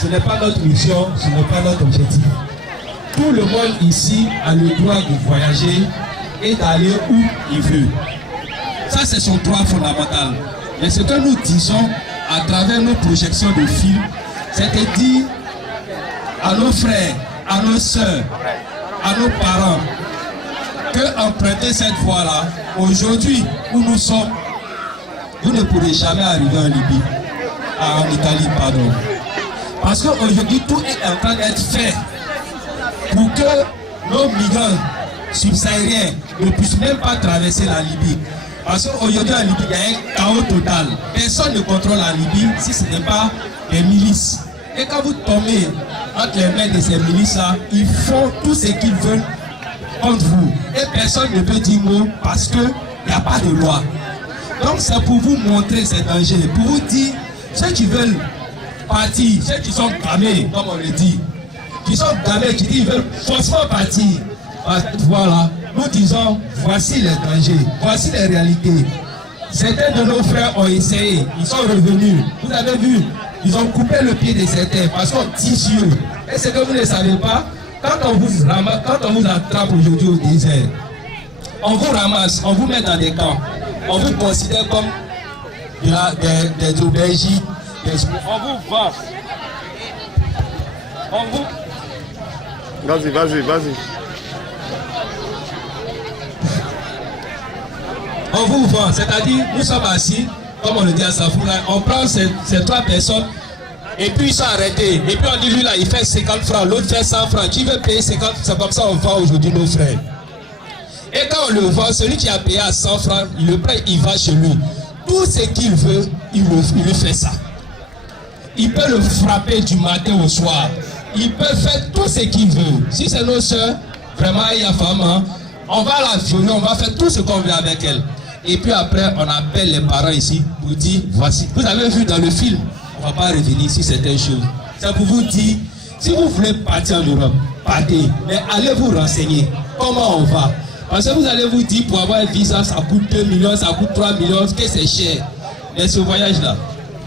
ce n'est pas notre mission, ce n'est pas notre objectif. Tout le monde ici a le droit de voyager et d'aller où il veut. Ça, c'est son droit fondamental. Mais ce que nous disons à travers nos projections de films, c'est de dire à nos frères, à nos sœurs, à nos parents, que emprunter cette voie-là, aujourd'hui où nous sommes, vous ne pourrez jamais arriver en Libye, en Italie, pardon. Parce qu'aujourd'hui, tout est en train d'être fait pour que nos migrants subsahariens ne puissent même pas traverser la Libye. Parce qu'aujourd'hui, en Libye, il y a un chaos total. Personne ne contrôle la Libye si ce n'est pas des milices. Et quand vous tombez entre les mains de ces milices-là, ils font tout ce qu'ils veulent contre vous. Et personne ne peut dire mot parce qu'il n'y a pas de loi. Donc c'est pour vous montrer ces dangers, pour vous dire, ceux qui veulent partir, ceux qui sont gamés, comme on le dit, qui sont gamés, qui disent qu'ils veulent forcément partir. Voilà, nous disons, voici les dangers, voici les réalités. Certains de nos frères ont essayé, ils sont revenus. Vous avez vu, ils ont coupé le pied de certains parce qu'on tire sur eux. Et ce que vous ne savez pas, quand on vous ramasse, quand on vous attrape aujourd'hui au désert, on vous ramasse, on vous met dans des camps, on vous considère comme des aubergines, on vous vend. On vous... Vas-y. On vous vend, c'est-à-dire nous sommes assis, comme on le dit à Safoura, on prend ces trois personnes et puis ils sont arrêtés. Et puis on dit lui là, il fait 50 francs, l'autre fait 100 francs. Qui veut payer 50? C'est comme ça on vend aujourd'hui nos frères. Et quand on le vend, celui qui a payé à 100 francs, il le prend, il va chez lui. Tout ce qu'il veut, il lui fait ça. Il peut le frapper du matin au soir. Il peut faire tout ce qu'il veut. Si c'est nos soeurs, vraiment il y a femme, hein, on va la violer, on va faire tout ce qu'on veut avec elle. Et puis après, on appelle les parents ici pour dire, voici. Vous avez vu dans le film, on ne va pas revenir sur certaines choses. C'est pour vous dire, si vous voulez partir en Europe, partez. Mais allez vous renseigner. Comment on va? Parce que vous allez vous dire, pour avoir un visa, ça coûte 2 millions, ça coûte 3 millions, que c'est cher. Mais ce voyage-là,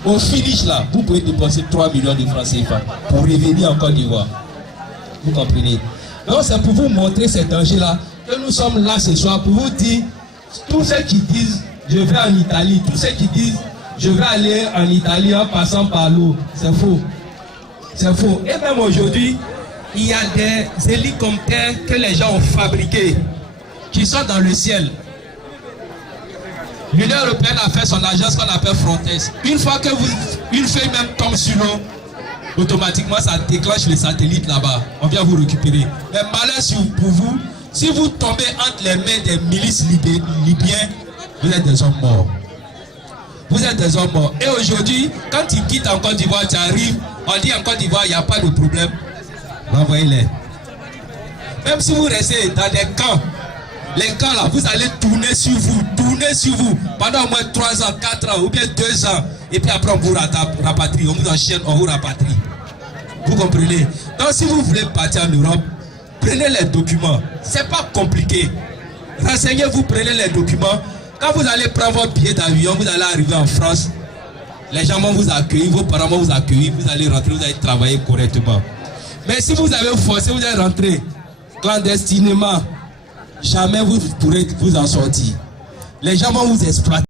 au finish là, vous pouvez dépenser 3 millions de francs CFA pour revenir en Côte d'Ivoire. Vous comprenez? Donc c'est pour vous montrer ces dangers-là que nous sommes là ce soir, pour vous dire, tous ceux qui disent je vais en Italie, tous ceux qui disent je vais aller en Italie en passant par l'eau, c'est faux. C'est faux. Et même aujourd'hui, il y a des hélicoptères que les gens ont fabriqués, qui sont dans le ciel. L'Union européenne a fait son agence qu'on appelle Frontex. Une fois que une feuille même tombe sur l'eau, automatiquement ça déclenche les satellites là-bas. On vient vous récupérer. Mais malheur pour vous, si vous tombez entre les mains des milices libyens, vous êtes des hommes morts. Vous êtes des hommes morts. Et aujourd'hui, quand ils quittent en Côte d'Ivoire, tu arrives, on dit en Côte d'Ivoire, il n'y a pas de problème. Renvoyez-les. Même si vous restez dans des camps, les camps là, vous allez tourner sur vous, pendant au moins 3 ans, 4 ans, ou bien 2 ans. Et puis après, on vous rapatrie, on vous enchaîne, on vous rapatrie. Vous comprenez? Donc si vous voulez partir en Europe, prenez les documents. C'est pas compliqué. Renseignez-vous, prenez les documents. Quand vous allez prendre votre billet d'avion, vous allez arriver en France. Les gens vont vous accueillir, vos parents vont vous accueillir, vous allez rentrer, vous allez travailler correctement. Mais si vous avez forcé, vous allez rentrer clandestinement. Jamais vous pourrez vous en sortir. Les gens vont vous exploiter.